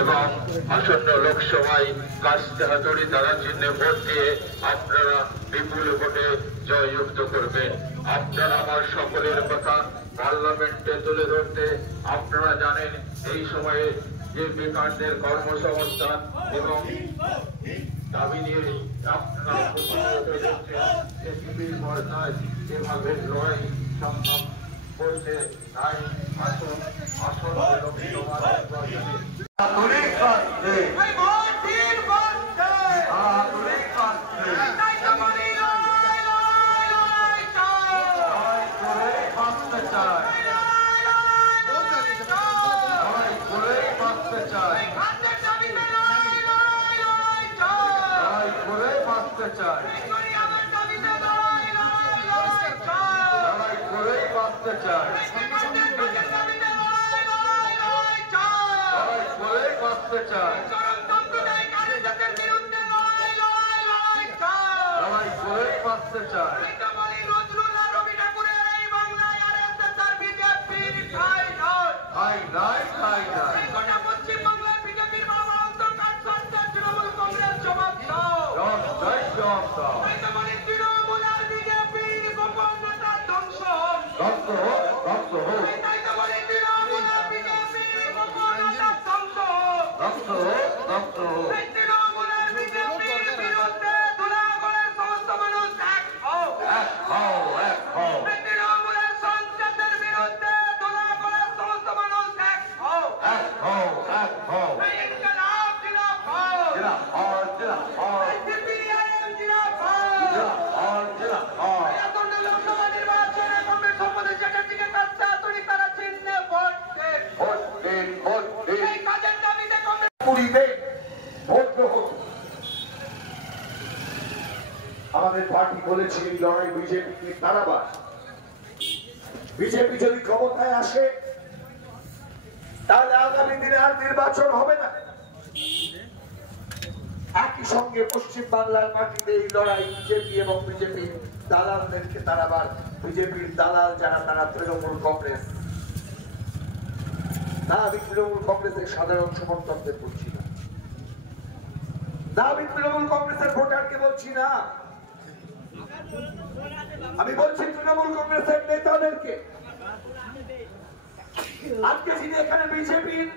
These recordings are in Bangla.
এবং আসন্ন লোকসভায় কাস্তে হাতুড়ি দ্বারা চিহ্নে ভোট দিয়ে আপনারা বিপুল ভোটে জয়যুক্ত করবেন। আপনারা আমার সকলের কথা পার্লামেন্টে তুলে ধরতে আপনারা জানেন এই সময়ে যে বেকারদের কর্মসংস্থান এবং দাবি নিয়ে আপনারা যেভাবে লড়াই সম্ভব বলতে তাই আসন আসন আমাদের পার্টি বলেছিল লড়াই বিজেপিকে তাড়াবার। বিজেপি যদি ক্ষমতায় আসে তাহলে আগামী দিনে আর নির্বাচন হবে না। একই সঙ্গে পশ্চিম বাংলার মাটিতে এই লড়াই বিজেপি এবং বিজেপি দালালদেরকে তাড়াবার। বিজেপির দালাল যারা তারা তৃণমূল কংগ্রেস। না, আমি তৃণমূল কংগ্রেসের সাধারণ সমর্থকদের বলছি না, আমি তৃণমূল কংগ্রেসের ভোটারকে বলছি না, আমি বলছি তৃণমূল কংগ্রেসের নেতাদেরকে। আজকে যিনি এখানে বিজেপির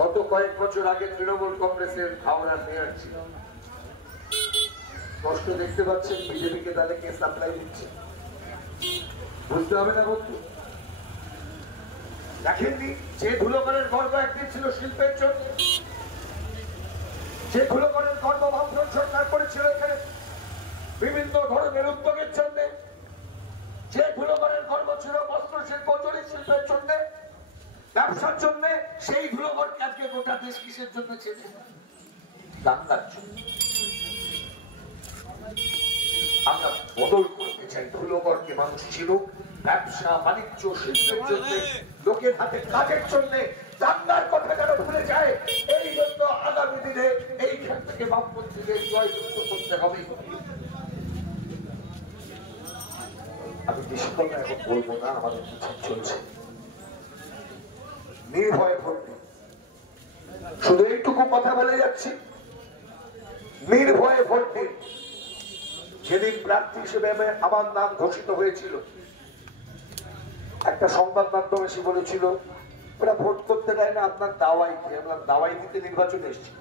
গত কয়েক বছর আগে তৃণমূল কংগ্রেসের হাওড়ার মেয়র ছিল, স্পষ্ট দেখতে পাচ্ছেন বিজেপিকে তাহলে কে সাপ্লাই দিচ্ছে। বুঝতে হবে না বন্ধু? দেখেননি যে ধুলোকরের গর্ব একদিন ছিল শিল্পের জন্য, যে ধুলোকরের গর্ব ভাবন সরকার করেছিল এখানে বিভিন্ন ধরনের উদ্যোগের জন্য, যে ধুলোকরের গর্ব ছিল বস্ত্র শিল্প জরিপ শিল্পের জন্য, ব্যবসার জন্য, সেই ধুলোকরকে আজকে গোটা দেশ কিসের জন্য চেনে? দাঙ্গার জন্য। আমরা বদল করতে চাই, ধুলোকরকে মানুষ চিনুক ব্যবসা বাণিজ্য শিল্পের জন্য, লোকের হাতে কাজের জন্য, দাঙ্গার কথা যেন ভুলে যায়। এই জন্য আগামী দিনে এইখান থেকে বামপন্থীদের জয়যুক্ত করতে হবে। আমি বেশি কথা এখন বলবো না, আমাদের মিছিল চলছে। নির্ভয়ে ভোট দিন, শুধু এইটুকু কথা বলে যাচ্ছি, নির্ভয়ে ভোট দিন। যেদিন প্রার্থী হিসেবে আমার নাম ঘোষিত হয়েছিল, একটা সংবাদ মাধ্যম এসে বলেছিল ওরা ভোট করতে দেয় না, আপনার দাওয়াই খেয়ে। আমরা দাওয়াই দিতে নির্বাচনে এসেছি,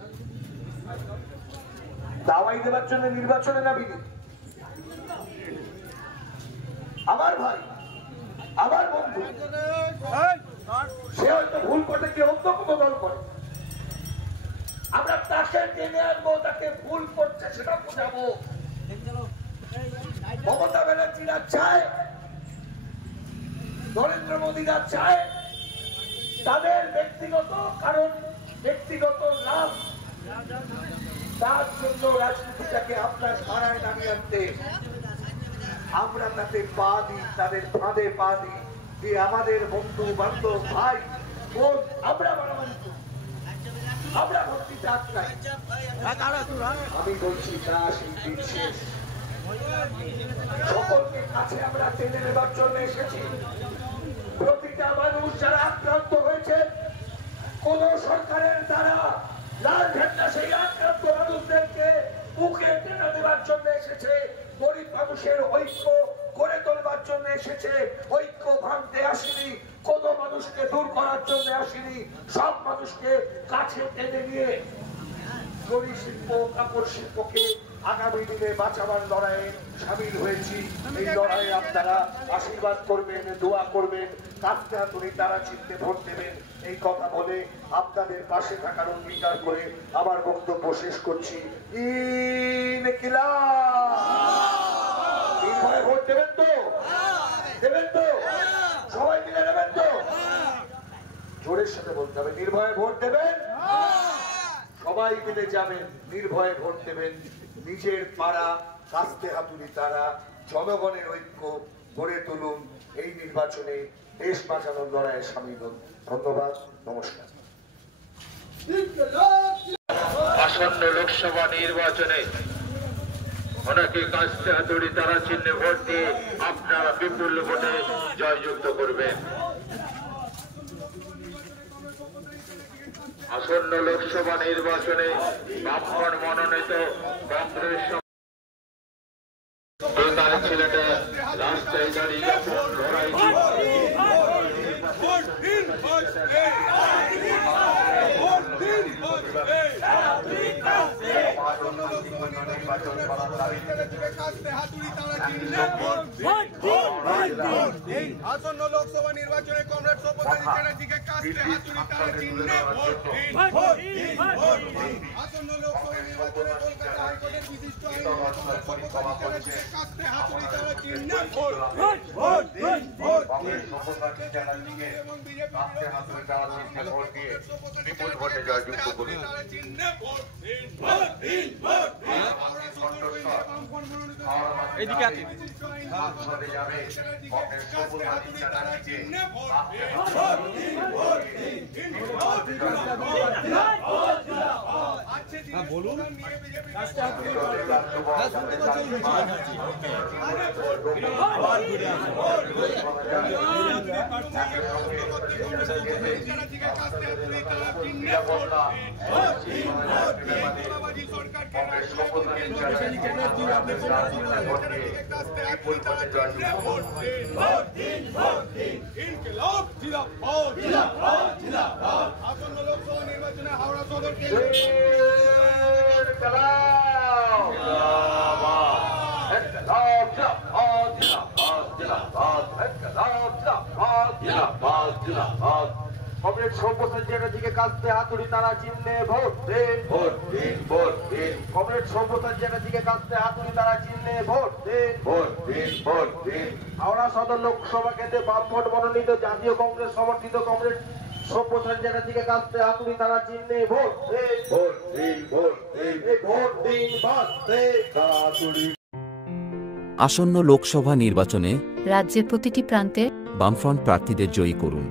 দাওয়াই দেওয়ার জন্য নির্বাচনে নামিনি। আমার ভাই, আমার বন্ধু, সে হয়তো ভুল করে কেউ অন্য কোনো দল করে, আমরা তাকে টেনে আনবো, তাকে ভুল করছে সেটা বোঝাবো। মমতা ব্যানার্জিরা চায়, নরেন্দ্র মোদীরা চায় তাদের ব্যক্তিগত কারণ, ব্যক্তিগত লাভ, তার জন্য রাজনীতিটাকে আপনার ধারায় নামিয়ে আনতে আমরা তাতে পা দিই, তাদের ফাঁদে পা দিই, যে আমাদের বন্ধু বান্ধব ভাই বোন আমরা মারামারি করি, আমরা ভর্তি চাক নাই। আমি বলছি দাস শেষ, সকলকে কাছে আমরা টেনে নেবার জন্য এসেছি। প্রতিটা মানুষ যারা আক্রান্ত হয়েছে কোন সরকারের দ্বারা লাল ঝান্ডা সেই আক্রান্ত মানুষদেরকে বুকে টেনে দেওয়ার জন্য এসেছে, গরিব মানুষের ঐক্য গড়ে তোলবার জন্য এসেছে। ঐক্য ভাঙতে আসেনি, কোন মানুষকে দূর করার জন্য আসেনি, সব মানুষকে কাছে টেনে নিয়ে জরি শিল্প, কাপড় শিল্পকে আগামী দিনে বাঁচাবার লড়াইয়ে সামিল হয়েছি। এই লড়াইয়ে আপনারা আশীর্বাদ করবেন, দোয়া করবেন, কাঁধে হাতুড়ি তারা চিনতে ভোট দেবেন, এই কথা বলে আপনাদের পাশে থাকার অঙ্গীকার করে আমার বক্তব্য শেষ করছি। নির্ভয়ে ভোট দেবেন তো? দেবেন তো? সবাই মিলে নেবেন তো? জোরের সাথে বলতে হবে, নির্ভয়ে ভোট দেবেন? সবাই মিলে যাবেন, নির্ভয়ে ভোট দেবেন। নিজের পাড়া, কাস্তে হাতুড়ি তারা, জনগণের ঐক্য গড়ে তুলুন। এই নির্বাচনে দেশ বাঁচানোর লড়াইয়ে সামিল হন। ধন্যবাদ, নমস্কার। আসন্ন লোকসভা নির্বাচনে ওনাকে কাস্তে হাতুড়ি তারা চিহ্নে ভোট দিয়ে আপনারা বিপুল ভোটে জয়যুক্ত করবেন। আসন্ন লোকসভা নির্বাচনে বামফ্রন্ট মনোনীত কংগ্রেস ছেলেটা রাস্তায় দাঁড়িয়ে যখন লড়াই আসন্ন লোকসভা নির্বাচনে কমরেড সব্যসাচী চ্যাটার্জিকে কাস্তে হাতুড়ি তারা চিহ্নে ভোট দিন। আসন্ন লোকসভা নির্বাচনে কলকাতা হাইকোর্টের বিশিষ্ট আইনজীবী কমরেড সব্যসাচী চ্যাটার্জিকে কাস্তে হাতুড়ি তারা চিহ্নে ভোট দিন। সব্যসাচী চ্যাটার্জিকে কাস্তে হাতুড়ি তারা চিহ্নে ভোট দিয়ে বিপুল ভোটে জয়যুক্ত করুন। এদিকে আছে বলুন আসন্ন লোকসভা নির্বাচনে হাওড়া সদর কমরেড সব্যসাচী চ্যাটার্জিকে কাস্তে হাতুড়ি তারা চিহ্নে ভোট দিন। ভোট দিন, ভোট দিন। কমরেড সব্যসাচী চ্যাটার্জিকে কাস্তে হাতুড়ি তারা চিহ্নে ভোট দিন। ভোট দিন, ভোট দিন। হাওড়া সদর লোকসভা কেন্দ্রে বামফ্রন্ট মনোনীত জাতীয় কংগ্রেস সমর্থিত কমরেড সব্যসাচী চ্যাটার্জিকে কাস্তে হাতুড়ি তারা চিহ্নে ভোট দিন। ভোট দিন, ভোট দিন। ভোট দিন, কাস্তে হাতুড়ি। আসন্ন লোকসভা নির্বাচনে রাজ্যের প্রতিটি প্রান্তে বামফ্রন্ট প্রার্থীদের জয়ী করুন।